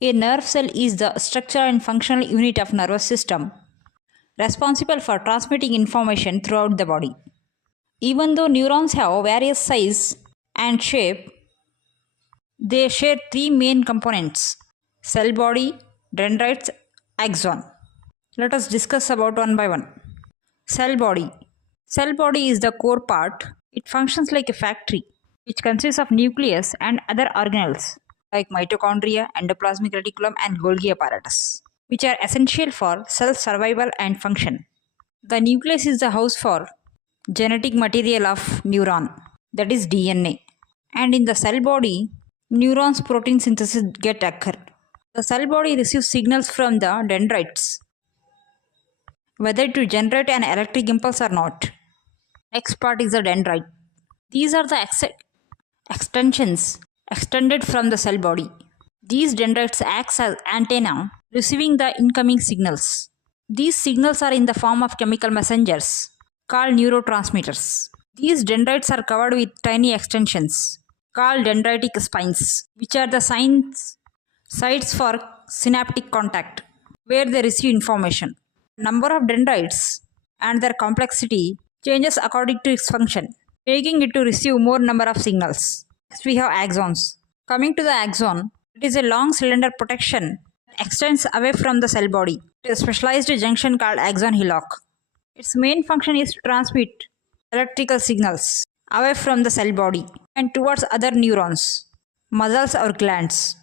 A nerve cell is the structural and functional unit of nervous system responsible for transmitting information throughout the body. Even though neurons have various size and shape, they share three main components: cell body, dendrites, axon. Let us discuss about one by one. Cell body. Cell body is the core part. It functions like a factory which consists of nucleus and other organelles like mitochondria, endoplasmic reticulum, and Golgi apparatus, which are essential for cell survival and function. The nucleus is the house for genetic material of neuron, that is DNA. And in the cell body, neurons protein synthesis get occur. The cell body receives signals from the dendrites, whether to generate an electric impulse or not. Next part is the dendrite. These are the extensions extended from the cell body. These dendrites act as antenna, receiving the incoming signals. These signals are in the form of chemical messengers called neurotransmitters. These dendrites are covered with tiny extensions called dendritic spines, which are the sites for synaptic contact, where they receive information. Number of dendrites and their complexity changes according to its function, making it to receive more number of signals. Next we have axons. Coming to the axon, it is a long cylinder protection that extends away from the cell body to a specialized junction called axon hillock. Its main function is to transmit electrical signals away from the cell body and towards other neurons, muscles or glands.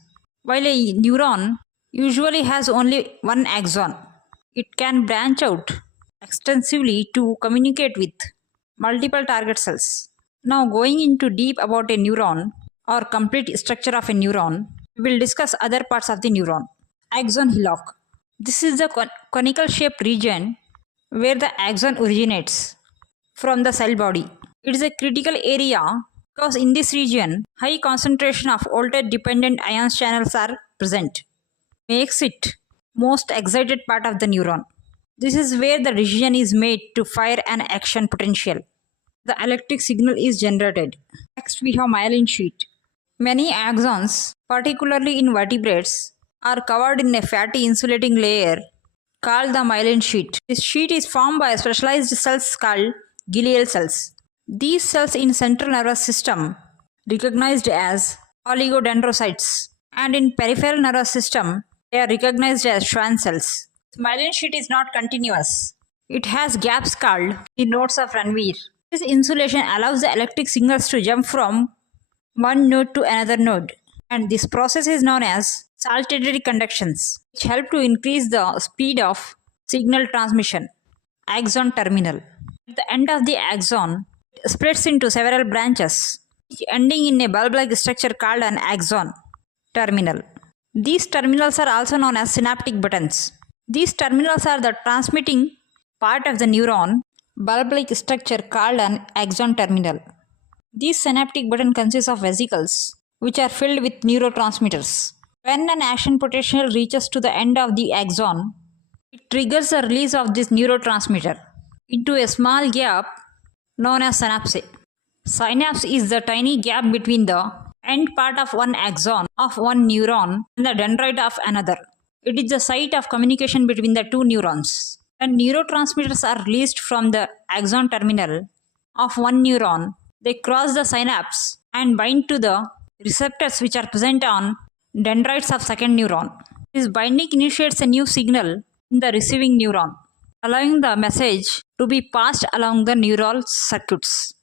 While a neuron usually has only one axon, it can branch out extensively to communicate with multiple target cells. Now going into deep about a neuron or complete structure of a neuron, we will discuss other parts of the neuron. Axon hillock. This is the conical shaped region where the axon originates from the cell body. It is a critical area because in this region, high concentration of voltage dependent ion channels are present, makes it most excited part of the neuron. This is where the decision is made to fire an action potential. The electric signal is generated. Next we have myelin sheet. Many axons, particularly in vertebrates, are covered in a fatty insulating layer called the myelin sheet. This sheet is formed by specialized cells called glial cells. These cells in central nervous system recognized as oligodendrocytes, and in peripheral nervous system they are recognized as Schwann cells. Myelin sheet is not continuous. It has gaps called the nodes of Ranvier. This insulation allows the electric signals to jump from one node to another node, and this process is known as saltatory conductions, which help to increase the speed of signal transmission. Axon terminal. At the end of the axon, it splits into several branches, each ending in a bulb-like structure called an axon terminal. These terminals are also known as synaptic buttons. These terminals are the transmitting part of the neuron bulb-like structure called an axon terminal. These synaptic button consists of vesicles which are filled with neurotransmitters. When an action potential reaches to the end of the axon, it triggers the release of this neurotransmitter into a small gap known as synapse. Synapse is the tiny gap between the end part of one axon of one neuron and the dendrite of another. It is the site of communication between the two neurons. When neurotransmitters are released from the axon terminal of one neuron, they cross the synapse and bind to the receptors which are present on dendrites of second neuron. This binding initiates a new signal in the receiving neuron, allowing the message to be passed along the neural circuits.